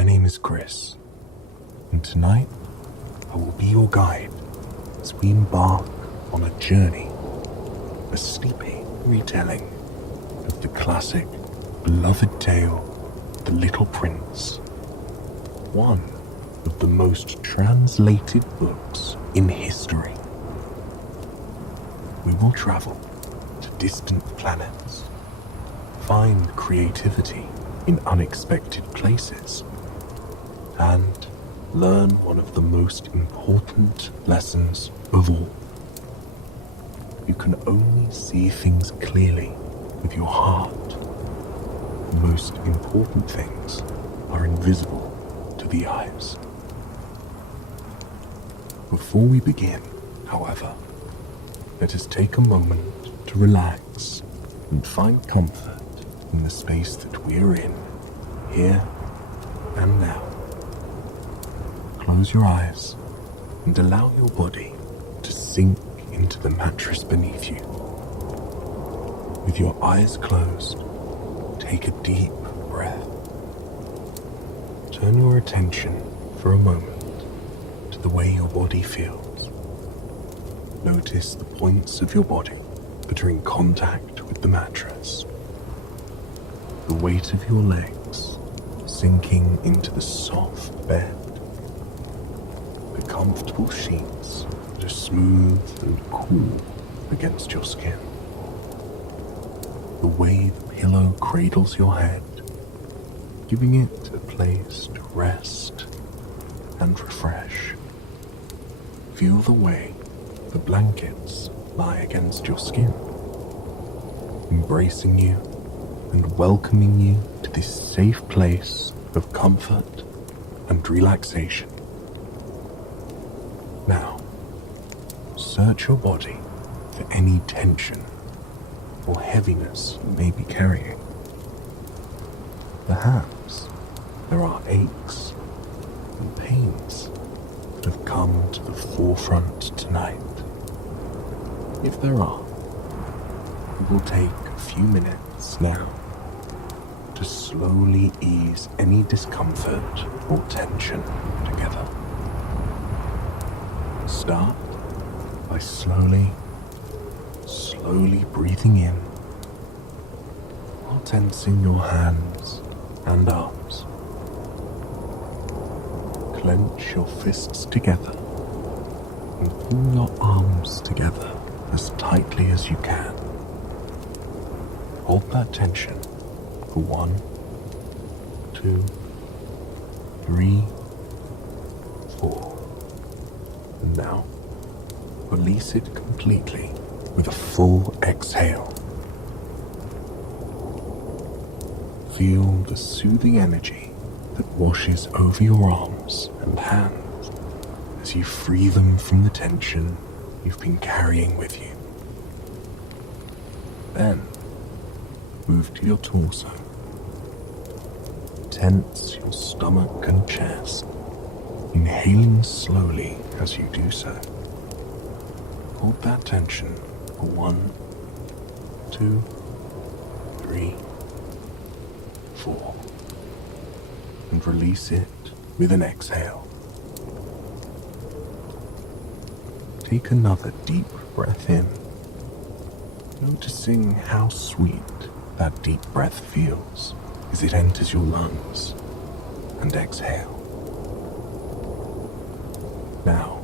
My name is Chris, and tonight I will be your guide as we embark on a journey, a sleepy retelling of the classic, beloved tale, The Little Prince, one of the most translated books in history. We will travel to distant planets, find creativity in unexpected places, and learn one of the most important lessons of all. You can only see things clearly with your heart. The most important things are invisible to the eyes. Before we begin, however, let us take a moment to relax and find comfort in the space that we are in, here and now. Close your eyes and allow your body to sink into the mattress beneath you. With your eyes closed, take a deep breath. Turn your attention for a moment to the way your body feels. Notice the points of your body that are in contact with the mattress. The weight of your legs sinking into the soft bed. The comfortable sheets that are smooth and cool against your skin. The way the pillow cradles your head, giving it a place to rest and refresh. Feel the way the blankets lie against your skin, embracing you and welcoming you to this safe place of comfort and relaxation. Now, search your body for any tension or heaviness you may be carrying. Perhaps there are aches and pains that have come to the forefront tonight. If there are, we will take a few minutes now to slowly ease any discomfort or tension together. Start by slowly breathing in while tensing your hands and arms. Clench your fists together and pull your arms together as tightly as you can. Hold that tension for 1, 2, 3, 4. And now, release it completely with a full exhale. Feel the soothing energy that washes over your arms and hands as you free them from the tension you've been carrying with you. Then, move to your torso. Tense your stomach and chest, inhaling slowly as you do so. Hold that tension for 1, 2, 3, 4, and release it with an exhale. Take another deep breath in, noticing how sweet that deep breath feels as it enters your lungs, and exhale. Now,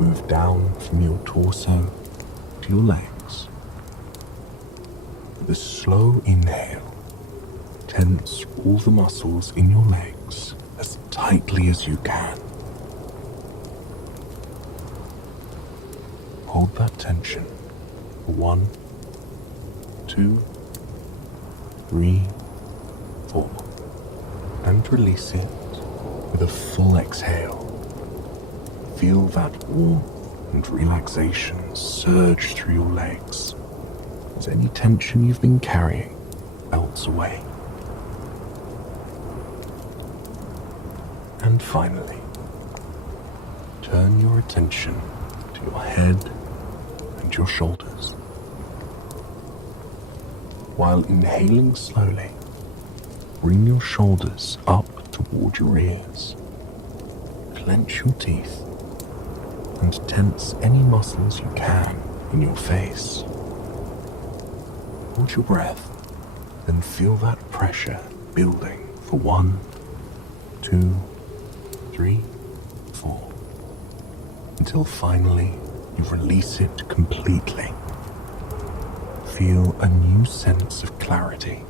move down from your torso to your legs. With a slow inhale, tense all the muscles in your legs as tightly as you can. Hold that tension for 1, 2, 3, 4, and release it with a full exhale. Feel that warmth and relaxation surge through your legs as any tension you've been carrying melts away. And finally, turn your attention to your head and your shoulders. While inhaling slowly, bring your shoulders up toward your ears. Clench your teeth and tense any muscles you can in your face. Hold your breath, then feel that pressure building for 1, 2, 3, 4, until finally you release it completely. Feel a new sense of clarity,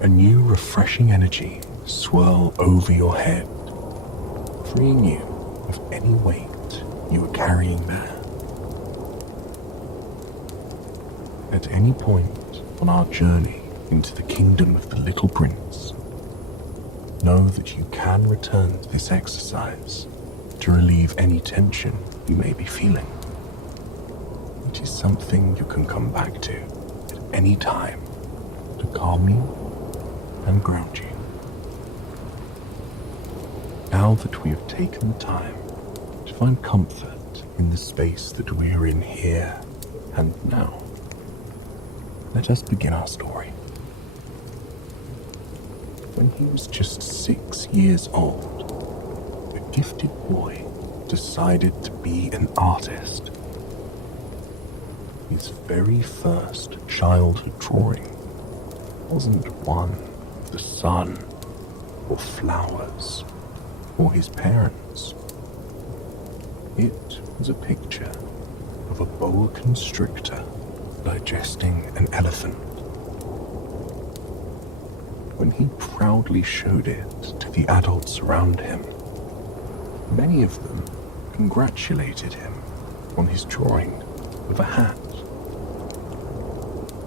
a new refreshing energy swirl over your head, freeing you of any weight you were carrying there. At any point on our journey into the kingdom of the Little Prince, know that you can return to this exercise to relieve any tension you may be feeling. It is something you can come back to at any time to calm you and ground you. Now that we have taken the time to find comfort in the space that we are in here and now, let us begin our story. When he was just 6 years old, a gifted boy decided to be an artist. His very first childhood drawing wasn't one of the sun or flowers or his parents. It was a picture of a boa constrictor digesting an elephant. When he proudly showed it to the adults around him, many of them congratulated him on his drawing of a hat.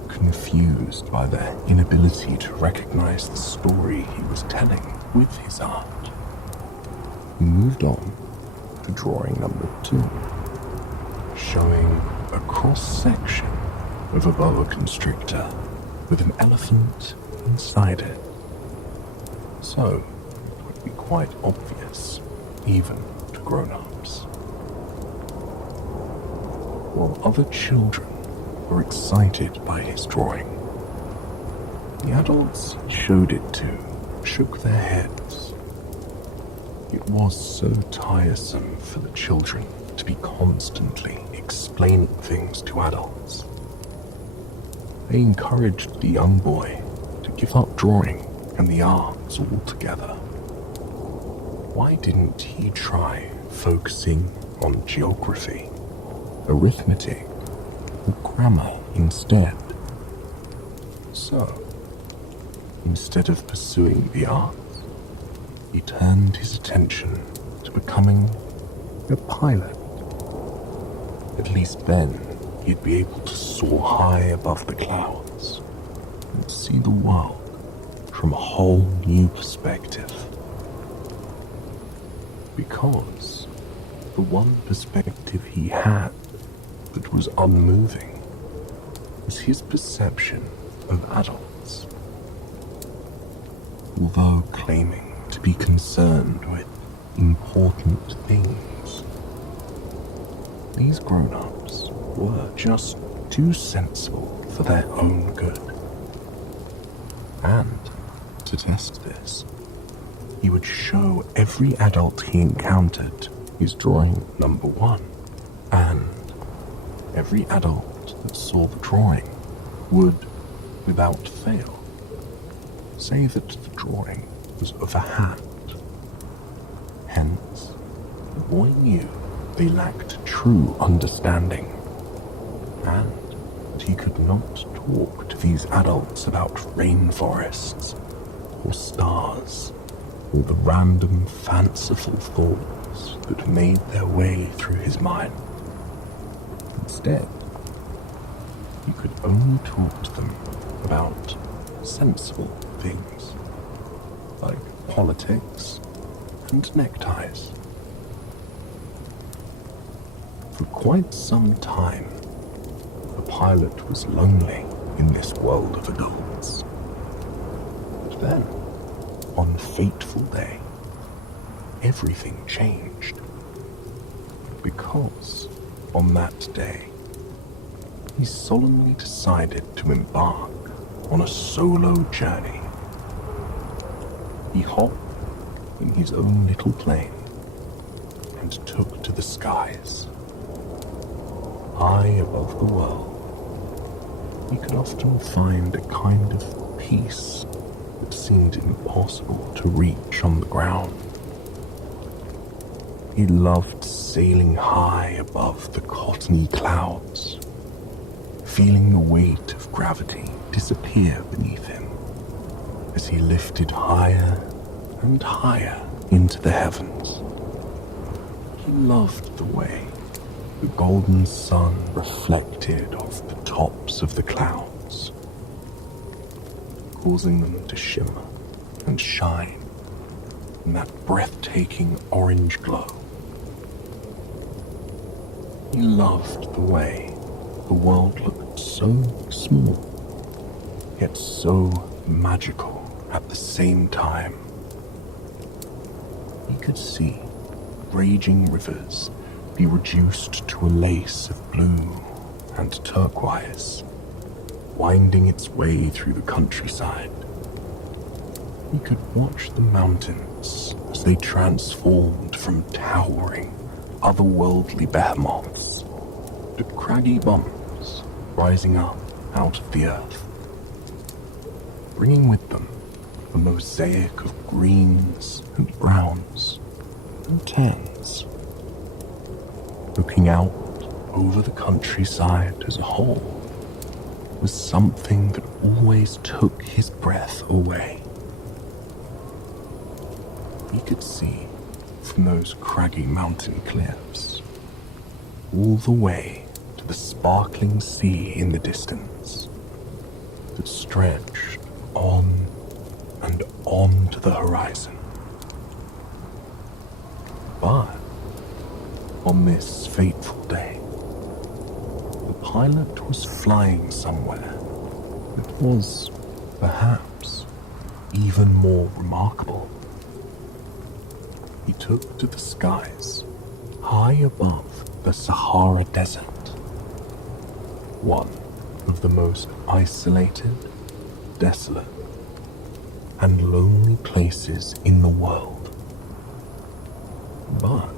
Confused by their inability to recognize the story he was telling with his art, he moved on to drawing number 2, showing a cross-section of a boa constrictor with an elephant inside it. So, it would be quite obvious, even to grown-ups. While other children were excited by his drawing, the adults he showed it to shook their heads. It was so tiresome for the children to be constantly explaining things to adults. They encouraged the young boy to give up drawing and the arts altogether. Why didn't he try focusing on geography, arithmetic, or grammar instead? So, instead of pursuing the arts, he turned his attention to becoming a pilot. At least then, he'd be able to soar high above the clouds and see the world from a whole new perspective. Because the one perspective he had that was unmoving was his perception of adults. Although claiming to be concerned with important things, these grown-ups were just too sensible for their own good. And to test this, he would show every adult he encountered his drawing number 1, and every adult that saw the drawing would, without fail, say that the drawing was of a hat. Hence, the boy knew they lacked true understanding, and that he could not talk to these adults about rainforests, or stars, or the random fanciful thoughts that made their way through his mind. Instead, he could only talk to them about sensible things, like politics and neckties. For quite some time, the pilot was lonely in this world of adults. But then, on a fateful day, everything changed. Because, on that day, he solemnly decided to embark on a solo journey. He hopped in his own little plane and took to the skies. High above the world, he could often find a kind of peace that seemed impossible to reach on the ground. He loved sailing high above the cottony clouds, feeling the weight of gravity disappear beneath him as he lifted higher and higher into the heavens. He loved the way the golden sun reflected off the tops of the clouds, causing them to shimmer and shine in that breathtaking orange glow. He loved the way the world looked so small, yet so magical at the same time. He could see raging rivers be reduced to a lace of blue and turquoise, winding its way through the countryside. He could watch the mountains as they transformed from towering, otherworldly behemoths to craggy bumps rising up out of the earth, bringing with them a mosaic of greens and browns and tans. Looking out over the countryside as a whole was something that always took his breath away. He could see from those craggy mountain cliffs all the way to the sparkling sea in the distance that stretched on and on to the horizon. But on this fateful day, the pilot was flying somewhere that was, perhaps, even more remarkable. He took to the skies, high above the Sahara Desert, one of the most isolated, desolate, and lonely places in the world. But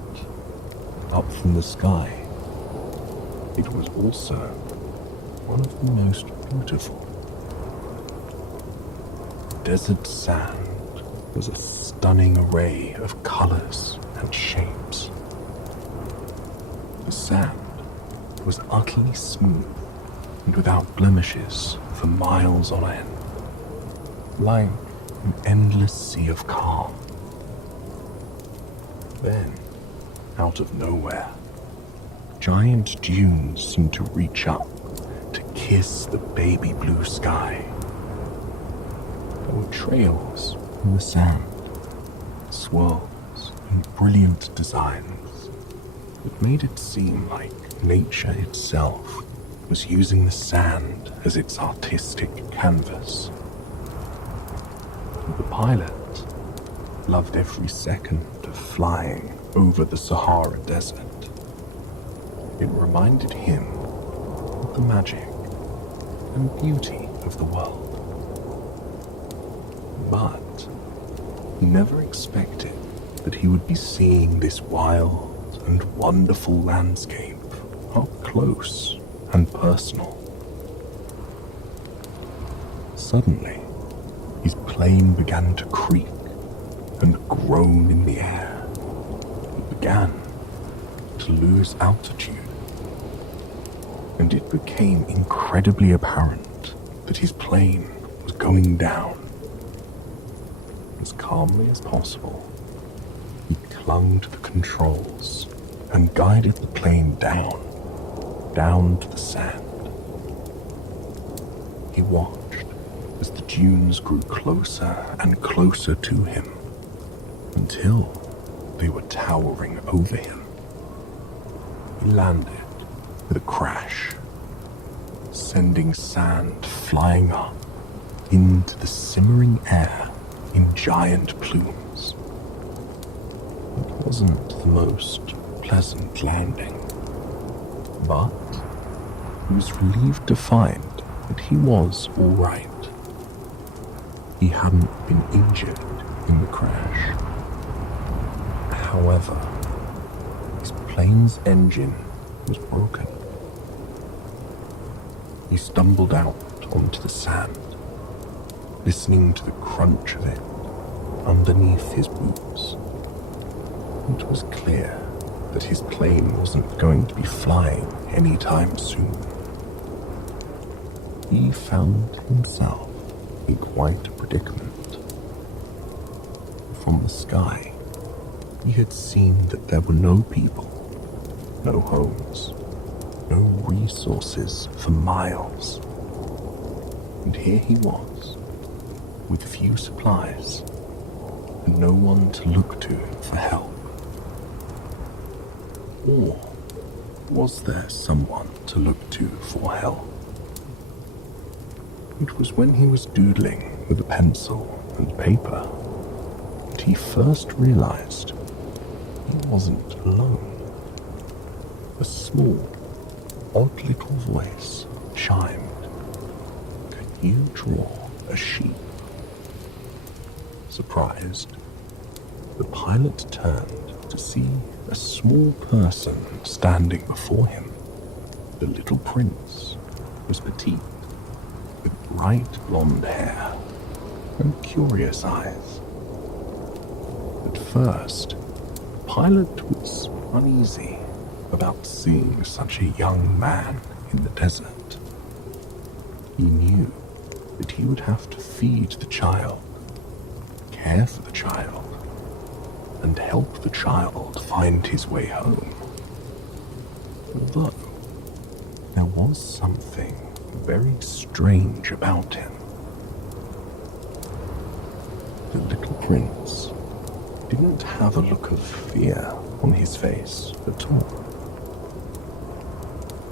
up from the sky, it was also one of the most beautiful. Desert sand was a stunning array of colors and shapes. The sand was utterly smooth and without blemishes for miles on end, like an endless sea of calm. Then, out of nowhere, giant dunes seemed to reach up to kiss the baby blue sky. There were trails in the sand, swirls and brilliant designs that made it seem like nature itself was using the sand as its artistic canvas. The pilot loved every second of flying over the Sahara Desert. It reminded him of the magic and beauty of the world. But he never expected that he would be seeing this wild and wonderful landscape up close and personal. Suddenly, his plane began to creak and groan in the air. It began to lose altitude, and it became incredibly apparent that his plane was going down. As calmly as possible, he clung to the controls and guided the plane down to the sand. He watched as the dunes grew closer and closer to him until they were towering over him. He landed with a crash, sending sand flying up into the simmering air in giant plumes. It wasn't the most pleasant landing, but he was relieved to find that he was all right. He hadn't been injured in the crash, However, his plane's engine was broken. He stumbled out onto the sand, listening to the crunch of it underneath his boots. It was clear that his plane wasn't going to be flying anytime soon. He found himself in quite a predicament. From the sky, he had seen that there were no people, no homes, no resources for miles. And here he was, with few supplies, and no one to look to for help. Or was there someone to look to for help? It was when he was doodling with a pencil and paper that he first realized he wasn't alone. A small, odd little voice chimed, "Can you draw a sheep?" Surprised, the pilot turned to see a small person standing before him. The little prince was petite, with bright blonde hair and curious eyes. At first, the pilot was uneasy about seeing such a young man in the desert. He knew that he would have to feed the child, care for the child, and help the child find his way home. Although there was something very strange about him. The little prince didn't have a look of fear on his face at all.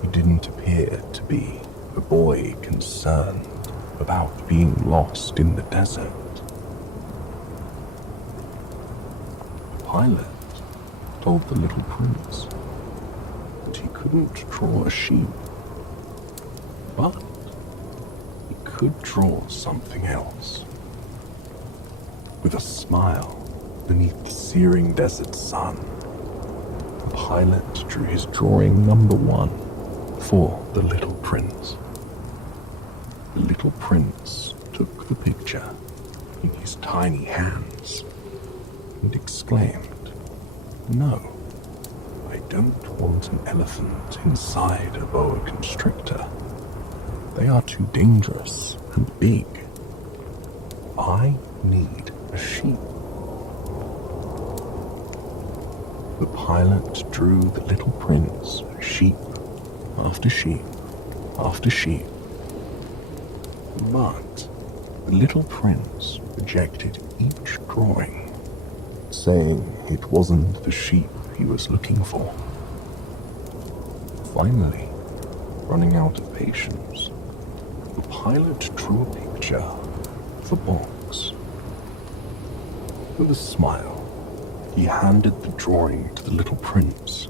He didn't appear to be a boy concerned about being lost in the desert. The pilot told the little prince that he couldn't draw a sheep, but he could draw something else. With a smile beneath the searing desert sun, the pilot drew his drawing number 1 for the little prince. The little prince took the picture in his tiny hands and exclaimed, "No, I don't want an elephant inside a boa constrictor. They are too dangerous and big. I need a sheep." The pilot drew the little prince sheep after sheep after sheep. But the little prince rejected each drawing, saying it wasn't the sheep he was looking for. Finally, running out of patience, the pilot drew a picture of a box. With a smile, he handed the drawing to the little prince,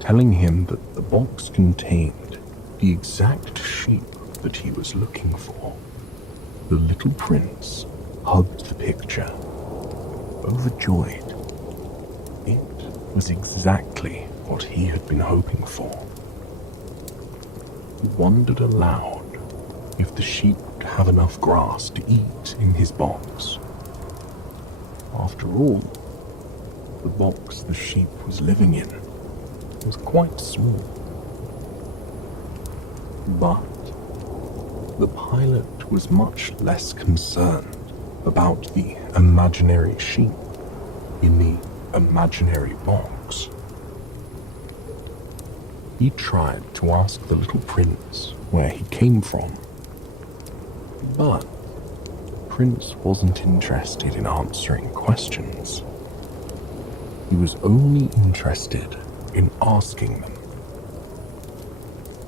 telling him that the box contained the exact sheep that he was looking for. The little prince hugged the picture, overjoyed. It was exactly what he had been hoping for. He wondered aloud if the sheep would have enough grass to eat in his box. After all, the box the sheep was living in was quite small. But the pilot was much less concerned about the imaginary sheep in the imaginary box. He tried to ask the little prince where he came from, but the prince wasn't interested in answering questions. He was only interested in asking them.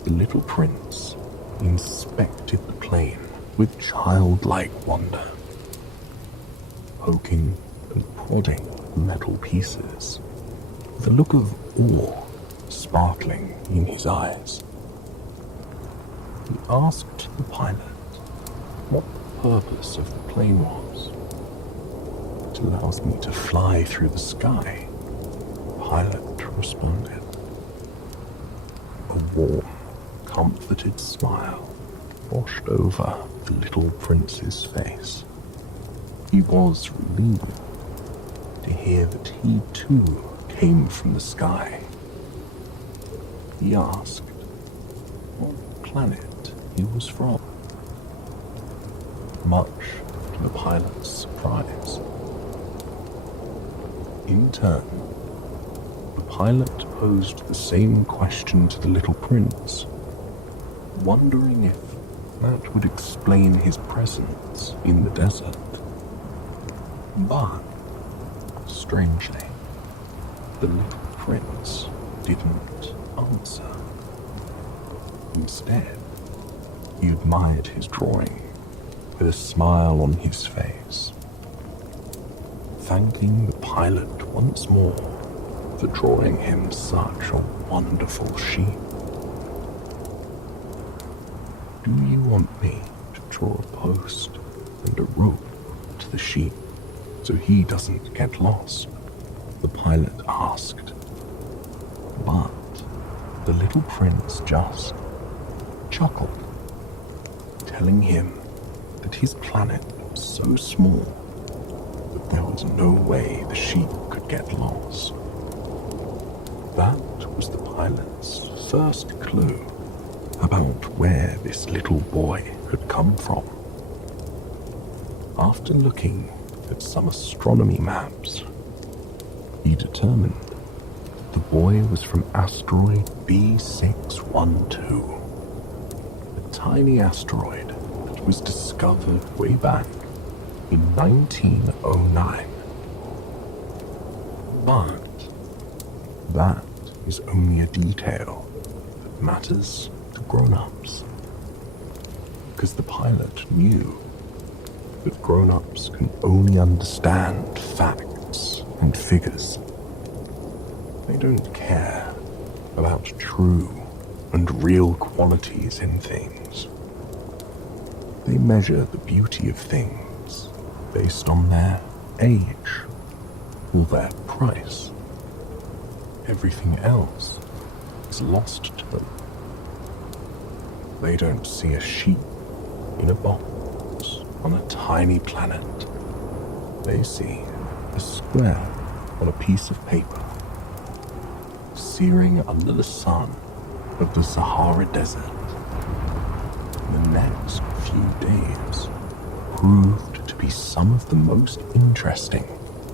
The little prince inspected the plane with childlike wonder, poking and prodding metal pieces, with a look of awe sparkling in his eyes. He asked the pilot what the purpose of the plane was. "It allows me to fly through the sky," pilot responded. A warm, comforted smile washed over the little prince's face. He was relieved to hear that he too came from the sky. He asked what planet he was from, much to the pilot's surprise. In turn, the pilot posed the same question to the little prince, wondering if that would explain his presence in the desert. But, strangely, the little prince didn't answer. Instead, he admired his drawing with a smile on his face, thanking the pilot once more for drawing him such a wonderful sheep. Do you want me to draw a post and a rope to the sheep so he doesn't get lost? The pilot asked. But the little prince just chuckled, telling him that his planet was so small that there was no way the sheep could get lost. That was the pilot's first clue about where this little boy had come from. After looking at some astronomy maps, he determined that the boy was from asteroid B612, a tiny asteroid that was discovered way back in 1909. But that is only a detail that matters to grown-ups, because the pilot knew that grown-ups can only understand facts and figures. They don't care about true and real qualities in things. They measure the beauty of things based on their age or their price. Everything else is lost to them. They don't see a sheep in a box on a tiny planet. They see a square on a piece of paper, searing under the sun of the Sahara Desert. The next few days proved to be some of the most interesting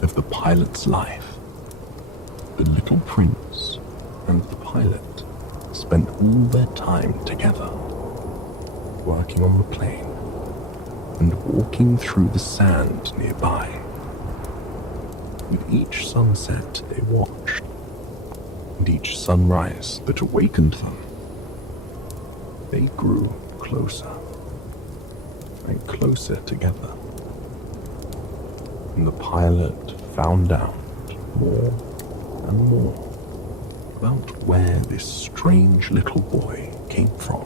of the pilot's life. The little prince and the pilot spent all their time together, working on the plane and walking through the sand nearby. With each sunset they watched, and each sunrise that awakened them, they grew closer and closer together. And the pilot found out more and more about where this strange little boy came from.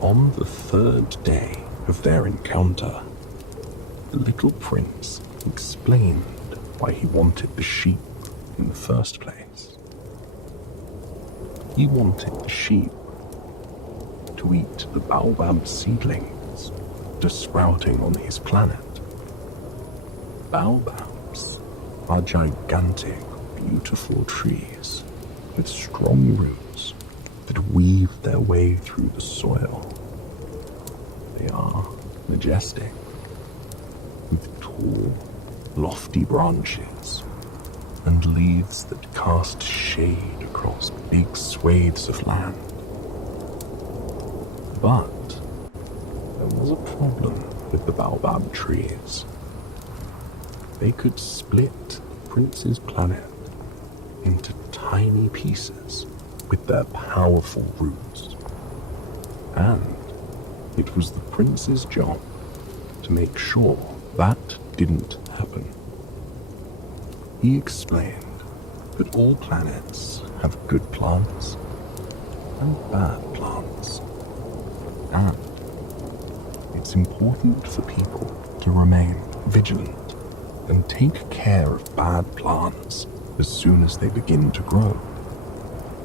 On the third day of their encounter, the little prince explained why he wanted the sheep in the first place. He wanted the sheep to eat the baobab seedlings that are sprouting on his planet. Baobabs are gigantic, beautiful trees with strong roots that weave their way through the soil. They are majestic, with tall, lofty branches and leaves that cast shade across big swathes of land. But there was a problem with the baobab trees. They could split the prince's planet into tiny pieces with their powerful roots. And it was the prince's job to make sure that didn't happen. He explained that all planets have good plants and bad plants, and it's important for people to remain vigilant and take care of bad plants as soon as they begin to grow,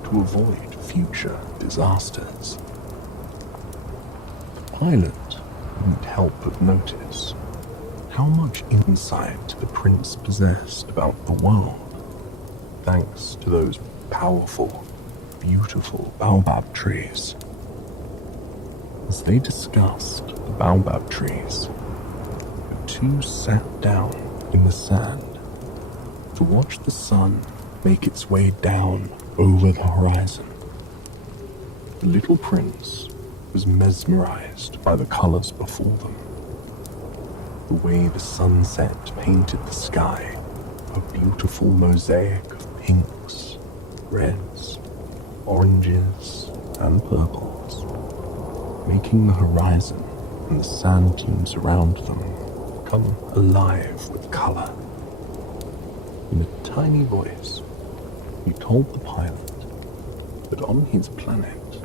to avoid future disasters. The pilot couldn't help but notice how much insight the prince possessed about the world, thanks to those powerful, beautiful baobab trees. As they discussed the baobab trees, the two sat down in the sand to watch the sun make its way down over the horizon. The little prince was mesmerized by the colors before them. The way the sunset painted the sky, a beautiful mosaic of pinks, reds, oranges, and purples, making the horizon and the sand dunes around them come alive with color. In a tiny voice, he told the pilot that on his planet,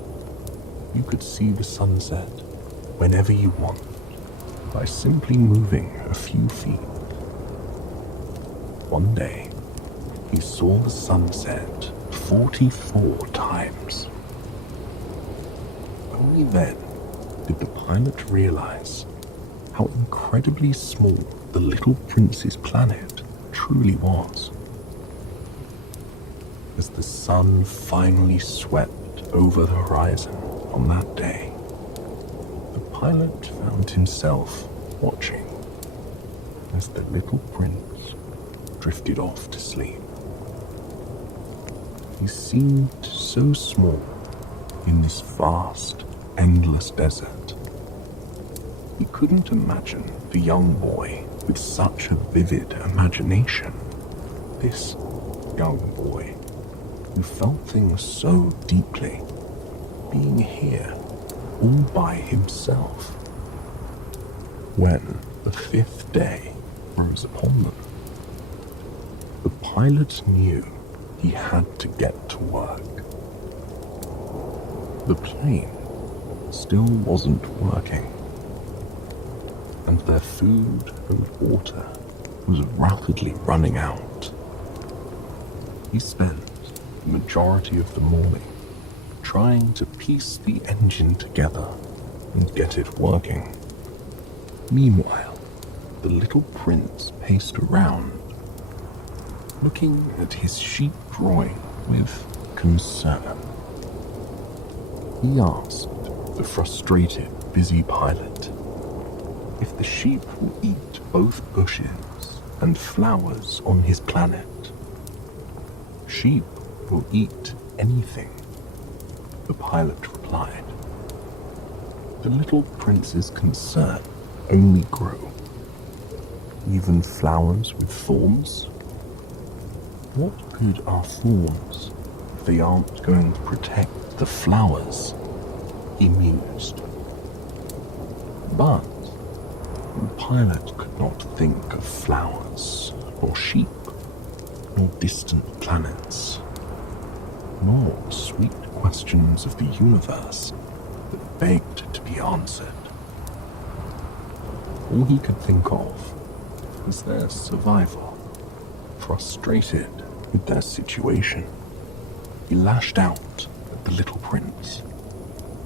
you could see the sunset whenever you want by simply moving a few feet. One day, he saw the sunset 44 times. Only then did the pilot realize how incredibly small the little prince's planet truly was. As the sun finally swept over the horizon on that day, the pilot found himself watching as the little prince drifted off to sleep. He seemed so small in this vast, endless desert. He couldn't imagine the young boy with such a vivid imagination. This young boy who felt things so deeply, being here all by himself. When the fifth day rose upon them, the pilot knew he had to get to work. The plane still wasn't working, and their food and water was rapidly running out. He spent the majority of the morning trying to piece the engine together and get it working. Meanwhile, the little prince paced around, looking at his sheep drawing with concern. He asked the frustrated, busy pilot if the sheep will eat both bushes and flowers on his planet. Sheep will eat anything, the pilot replied. The little prince's concern only grew. Even flowers with thorns? What good are thorns if they aren't going to protect the flowers? He mused. But the pilot could not think of flowers, or sheep, nor distant planets, nor sweet questions of the universe that begged to be answered. All he could think of was their survival. Frustrated with their situation, he lashed out at the little prince,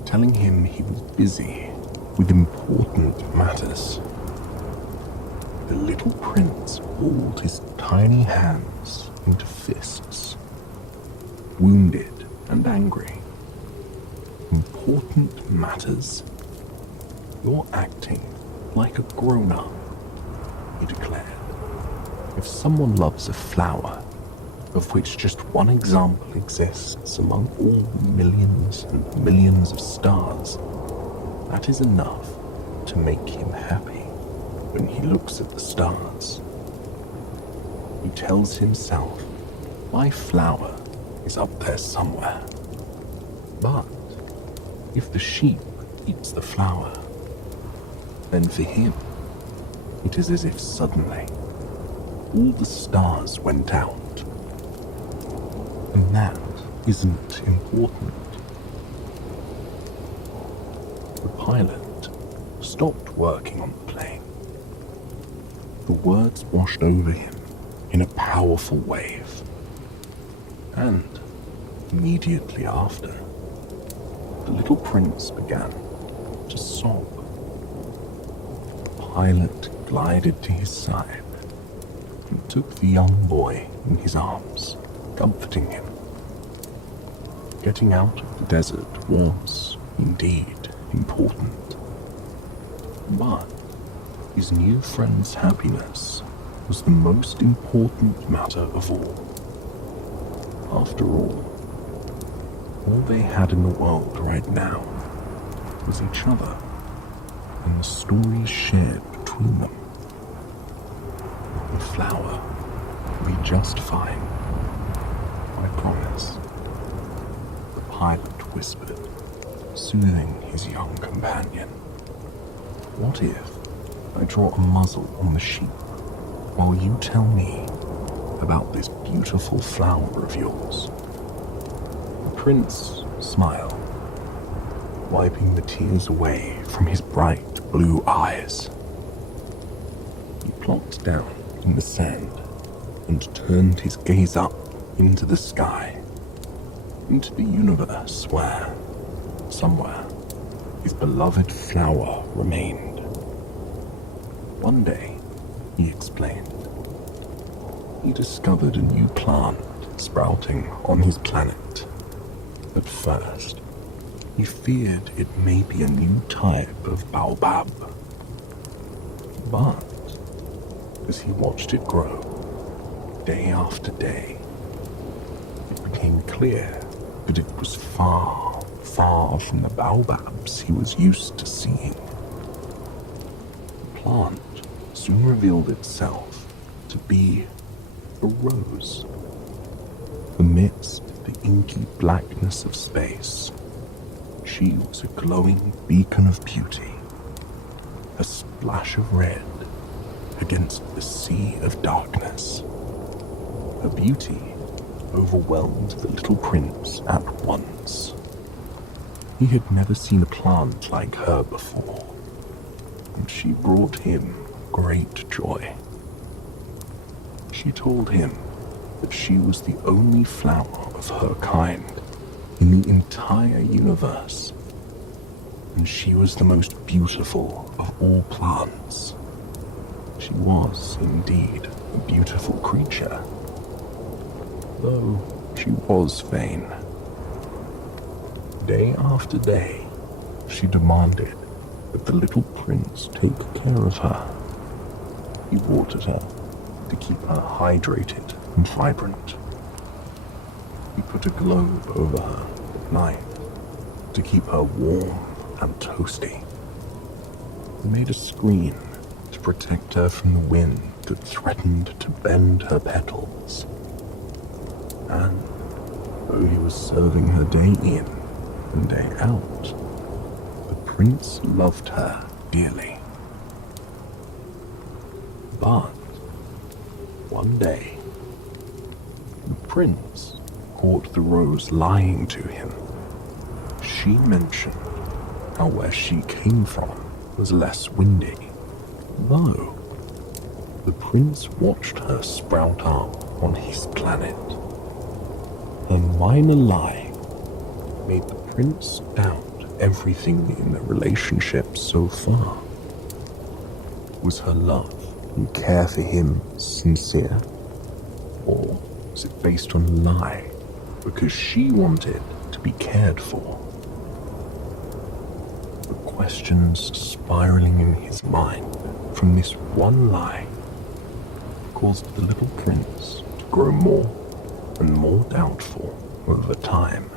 telling him he was busy with important matters. The little prince balled his tiny hands into fists, wounded and angry. Important matters? You're acting like a grown-up, he declared. If someone loves a flower, of which just one example exists among all millions and millions of stars, that is enough to make him happy when he looks at the stars. He tells himself, my flower is up there somewhere. But if the sheep eats the flower, then for him, it is as if suddenly all the stars went out. And that isn't important. The pilot stopped working on the plane. The words washed over him in a powerful wave. And immediately after, the little prince began to sob. The pilot glided to his side and took the young boy in his arms, comforting him. Getting out of the desert was, indeed, important. But his new friend's happiness was the most important matter of all. After all they had in the world right now was each other and the stories shared between them. The flower will be just fine, I promise, the pilot whispered, soothing his young companion. What if I draw a muzzle on the sheep while you tell me about this beautiful flower of yours? The prince smiled, wiping the tears away from his bright blue eyes. He plopped down in the sand and turned his gaze up into the sky, into the universe where, somewhere, his beloved flower remained. One day, he explained, he discovered a new plant sprouting on his planet. At first, he feared it may be a new type of baobab. But as he watched it grow, day after day, it became clear that it was far, far from the baobabs he was used to seeing. The plant soon revealed itself to be a rose. Amidst the inky blackness of space, she was a glowing beacon of beauty, a splash of red against the sea of darkness. Her beauty overwhelmed the little prince at once. He had never seen a plant like her before, and she brought him great joy. She told him that she was the only flower of her kind in the entire universe, and she was the most beautiful of all plants. She was indeed a beautiful creature, though she was vain. Day after day, she demanded that the little prince take care of her. He watered her to keep her hydrated and vibrant. He put a globe over her at night to keep her warm and toasty. He made a screen to protect her from the wind that threatened to bend her petals. And though he was serving her day in and day out, the prince loved her dearly. But one day, the prince caught the rose lying to him. She mentioned how where she came from was less windy, though the prince watched her sprout up on his planet. Her minor lie made the prince doubt everything in their relationship so far. Was her love and care for him sincere? Or was it based on a lie because she wanted to be cared for? The questions spiraling in his mind from this one lie caused the little prince to grow more and more doubtful over time.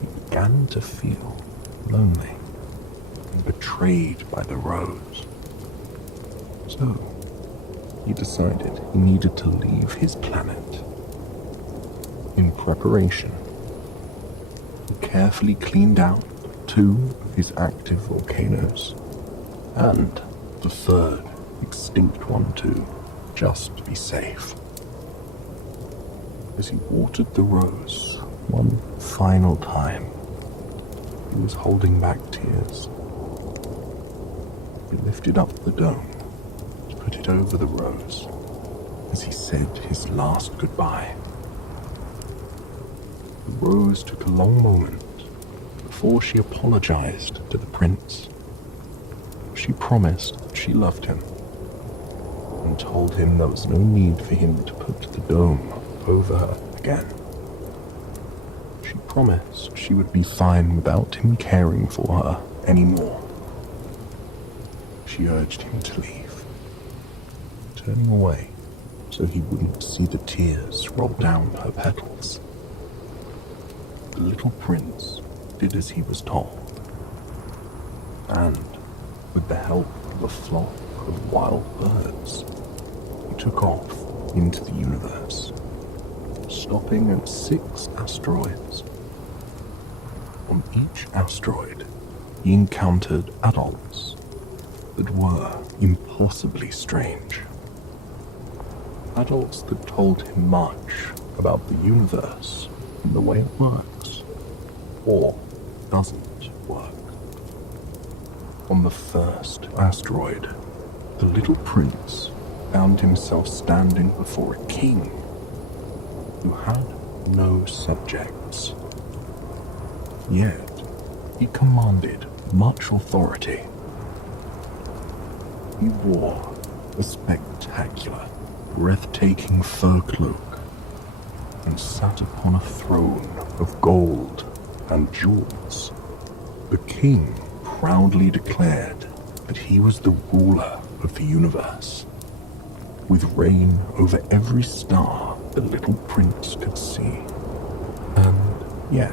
He began to feel lonely and betrayed by the rose. So, he decided he needed to leave his planet. In preparation, he carefully cleaned out 2 of his active volcanoes, and the 3rd extinct one too, just to be safe. As he watered the rose one final time, he was holding back tears. He lifted up the dome to put it over the rose as he said his last goodbye. The Rose took a long moment before she apologized to the prince. She promised she loved him and told him there was no need for him to put the dome over her again. She promised she would be fine without him caring for her anymore. She urged him to leave, turning away so he wouldn't see the tears roll down her petals. The little prince did as he was told, and with the help of a flock of wild birds, he took off into the universe, stopping at 6 asteroids. On each asteroid, he encountered adults that were impossibly strange. Adults that told him much about the universe and the way it works, or doesn't work. On the first asteroid, the little prince found himself standing before a king who had no subjects. Yet, he commanded much authority. He wore a spectacular, breathtaking fur cloak and sat upon a throne of gold and jewels. The king proudly declared that he was the ruler of the universe, with reign over every star the little prince could see. And yet,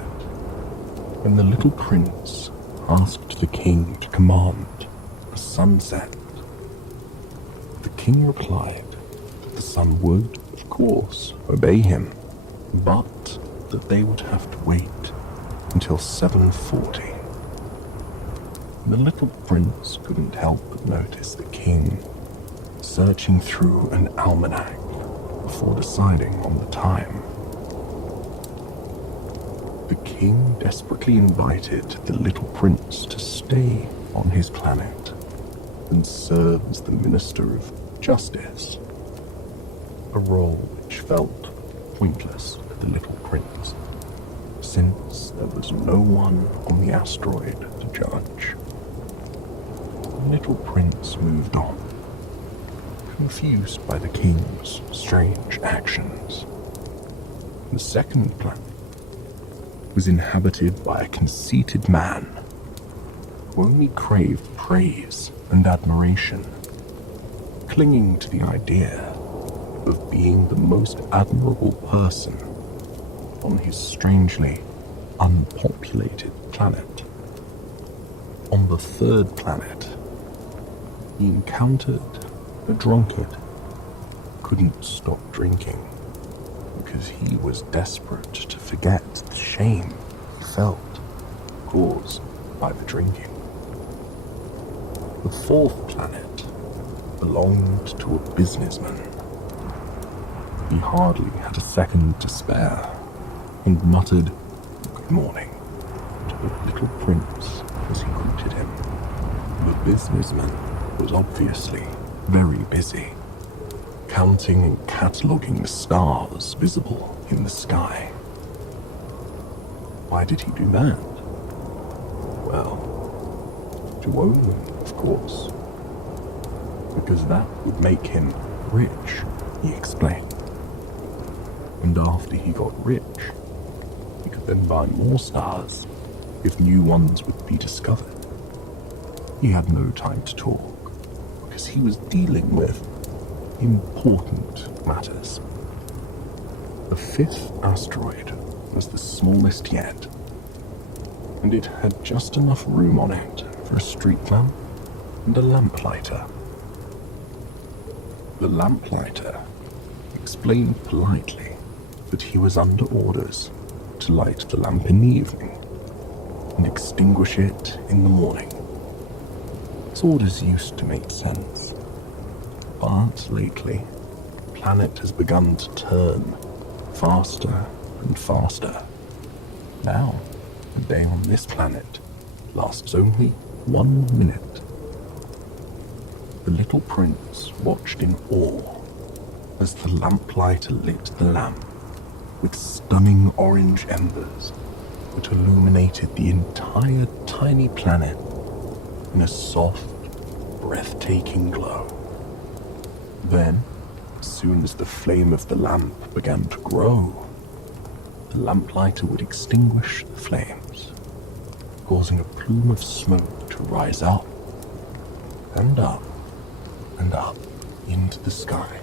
when the little prince asked the king to command a sunset, the king replied that the sun would, of course, obey him, but that they would have to wait until 7:40. The little prince couldn't help but notice the king searching through an almanac before deciding on the time. The king desperately invited the little prince to stay on his planet and serve as the Minister of Justice, a role which felt pointless to the little prince, since there was no one on the asteroid to judge. The little prince moved on, confused by the king's strange actions. The second planet was inhabited by a conceited man who only craved praise and admiration, clinging to the idea of being the most admirable person on his strangely unpopulated planet. On the third planet, he encountered a drunkard who couldn't stop drinking because he was desperate to forget the shame he felt caused by the drinking. The fourth planet belonged to a businessman. He hardly had a second to spare and muttered "Good morning" to the little prince as he greeted him. The businessman was obviously very busy, counting and cataloguing the stars visible in the sky. Why did he do that? Well, to own them, of course. Because that would make him rich, he explained. And after he got rich, he could then buy more stars if new ones would be discovered. He had no time to talk, because he was dealing with important matters. The fifth asteroid was the smallest yet, and it had just enough room on it for a street lamp and a lamplighter. The lamplighter explained politely that he was under orders to light the lamp in the evening and extinguish it in the morning. His orders used to make sense, but lately, the planet has begun to turn faster and faster. Now, a day on this planet lasts only 1 minute. The little prince watched in awe as the lamplighter lit the lamp with stunning orange embers that illuminated the entire tiny planet in a soft, breathtaking glow. Then, as soon as the flame of the lamp began to grow, the lamplighter would extinguish the flames, causing a plume of smoke to rise up and up and up into the sky.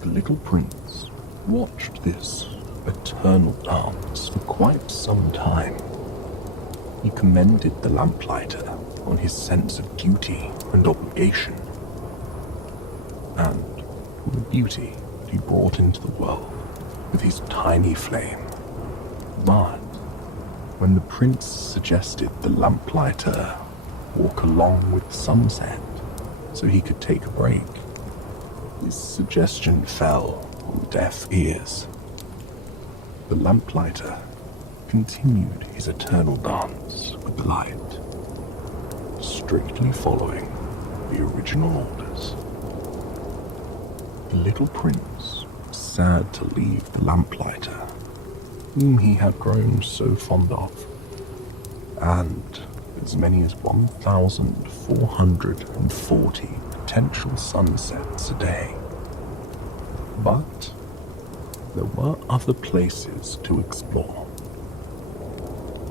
The little prince watched this eternal dance for quite some time. He commended the lamplighter on his sense of duty and obligation, and the beauty he brought into the world with his tiny flame. But when the prince suggested the lamplighter walk along with the sunset so he could take a break, his suggestion fell on deaf ears. The lamplighter continued his eternal dance with the light, strictly following the original orders. The little prince was sad to leave the lamplighter, whom he had grown so fond of, and as many as 1,440 potential sunsets a day. But there were other places to explore.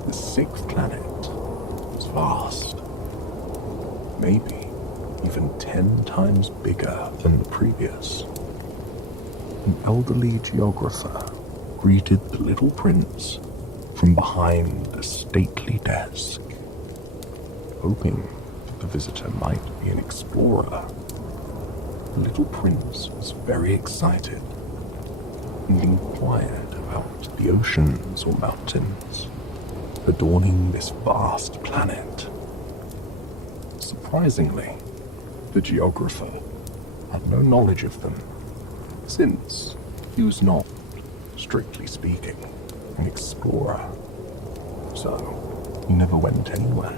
The sixth planet was vast, maybe even 10 times bigger than the previous. An elderly geographer greeted the little prince from behind a stately desk, hoping that the visitor might be an explorer. The little prince was very excited and inquired about the oceans or mountains adorning this vast planet. Surprisingly, the geographer had no knowledge of them, since he was not, strictly speaking, an explorer. So he never went anywhere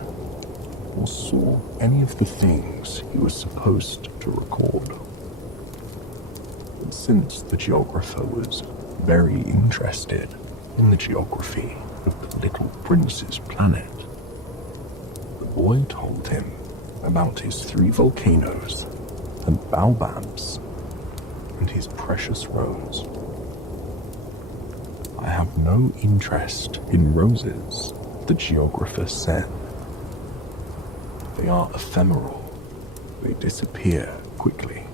or saw any of the things he was supposed to record. And since the geographer was very interested in the geography of the little prince's planet, the boy told him about his 3 volcanoes and baobabs and his precious rose. "I have no interest in roses," the geographer said. "They are ephemeral. They disappear quickly."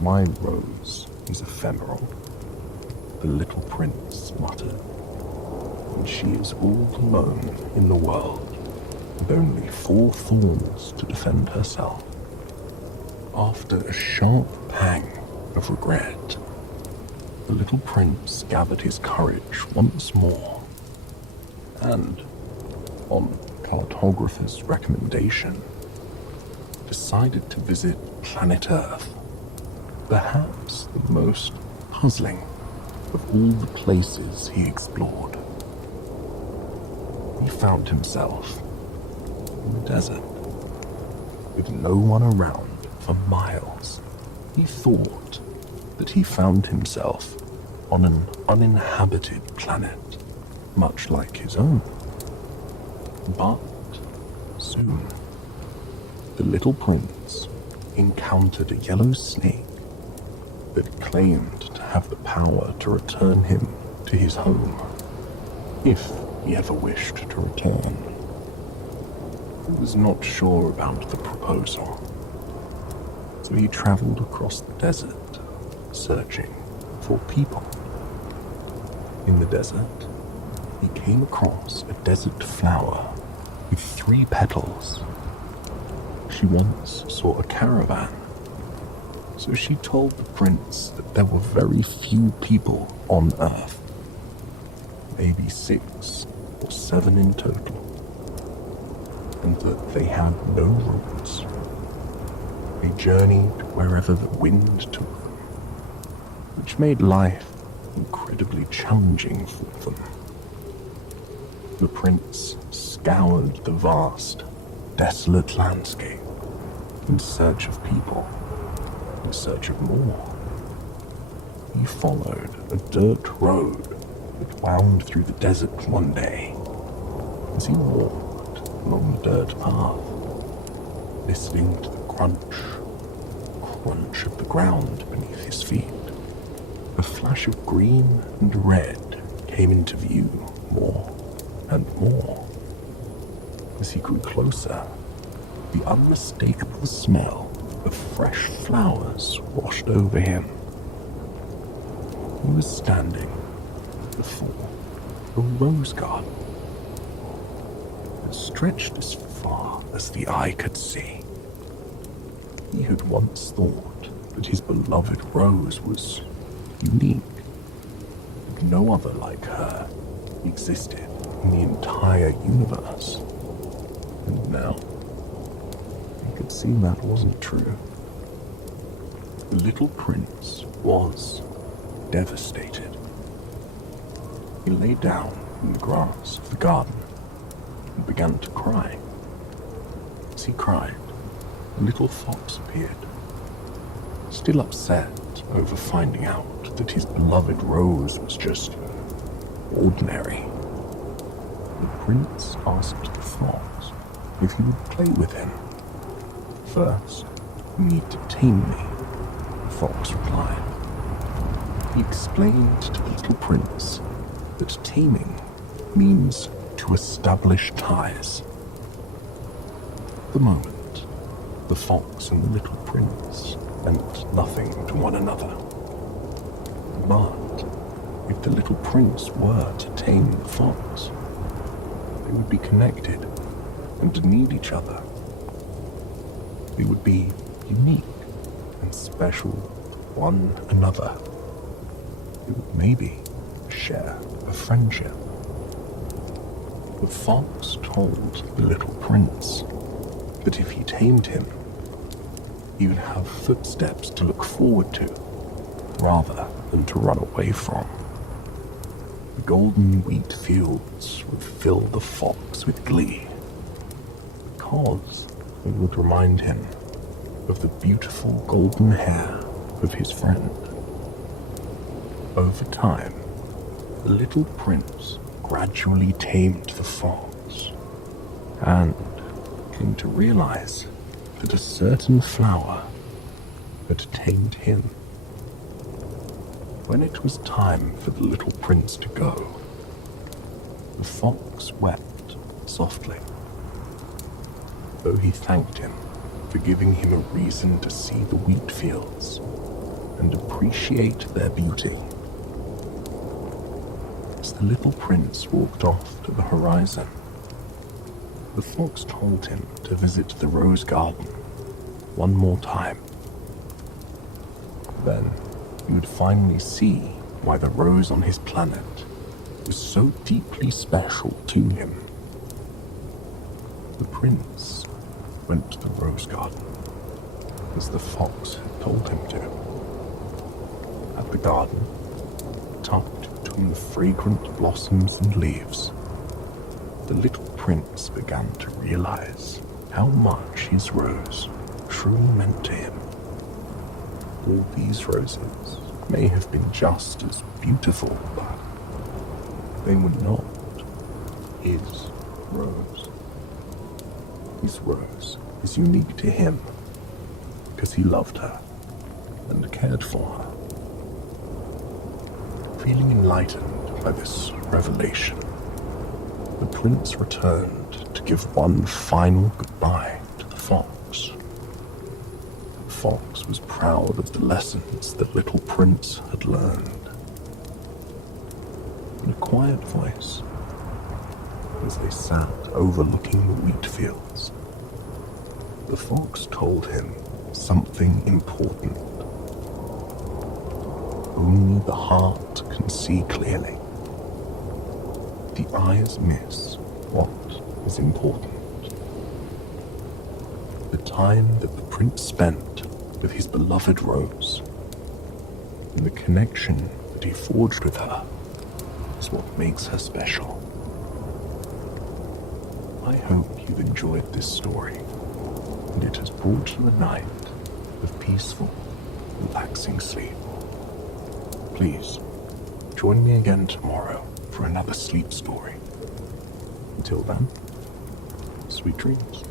"My rose is ephemeral," the little prince muttered, "and she is all alone in the world, with only 4 thorns to defend herself." After a sharp pang of regret, the little prince gathered his courage once more, and, on the cartographer's recommendation, decided to visit planet Earth, perhaps the most puzzling of all the places he explored. He found himself in the desert, with no one around for miles. He thought that he found himself on an uninhabited planet, much like his own. But soon, the little prince encountered a yellow snake that claimed to have the power to return him to his home, if he ever wished to return. He was not sure about the proposal, so he traveled across the desert, searching for people. In the desert, he came across a desert flower with 3 petals. She once saw a caravan, so she told the prince that there were very few people on Earth, maybe 6 or 7 in total, and that they had no roots. They journeyed wherever the wind took them, which made life incredibly challenging for them. The prince scoured the vast, desolate landscape in search of people, in search of more. he followed a dirt road that wound through the desert one day. As he walked along the dirt path, listening to the crunch of the ground beneath his feet, a flash of green and red came into view more and more. As he grew closer, the unmistakable smell of fresh flowers washed over him. He was standing before a rose garden that stretched as far as the eye could see. He had once thought that his beloved Rose was unique, that no other like her existed in the entire universe. And now, he could see that wasn't true. The little prince was devastated. He lay down in the grass of the garden and began to cry. As he cried, a little fox appeared, still upset over finding out that his beloved Rose was just ordinary. The prince asked the fox if he would play with him. First, you need to tame me, the fox replied. He explained to the little prince that taming means to establish ties. At the moment, the fox and the little prince meant nothing to one another. But if the little prince were to tame the fox, they would be connected and need each other. They would be unique and special to one another. They would maybe share a friendship. The fox told the little prince that if he tamed him, he would have footsteps to look forward to, rather than to run away from. The golden wheat fields would fill the fox with glee, because they would remind him of the beautiful golden hair of his friend. Over time, the little prince gradually tamed the fox, and came to realize that a certain flower had tamed him. When it was time for the little prince to go, the fox wept softly, though he thanked him for giving him a reason to see the wheat fields and appreciate their beauty. As the little prince walked off to the horizon, the fox told him to visit the rose garden one more time. Then he would finally see why the rose on his planet was so deeply special to him. The prince went to the rose garden, as the fox had told him to. At the garden, tucked between the fragrant blossoms and leaves, the little prince began to realize how much his rose truly meant to him. All these roses may have been just as beautiful, but they were not his rose. His rose is unique to him because he loved her and cared for her. Feeling enlightened by this revelation, the prince returned to give one final goodbye to the fox. The fox was proud of the lessons the little prince had learned. In a quiet voice, as they sat overlooking the wheat fields, the fox told him something important. Only the heart can see clearly. The eyes miss what is important. The time that the prince spent with his beloved Rose, and the connection that he forged with her, is what makes her special. I hope you've enjoyed this story, and it has brought you a night of peaceful, relaxing sleep. please join me again tomorrow for another sleep story. Until then, sweet dreams.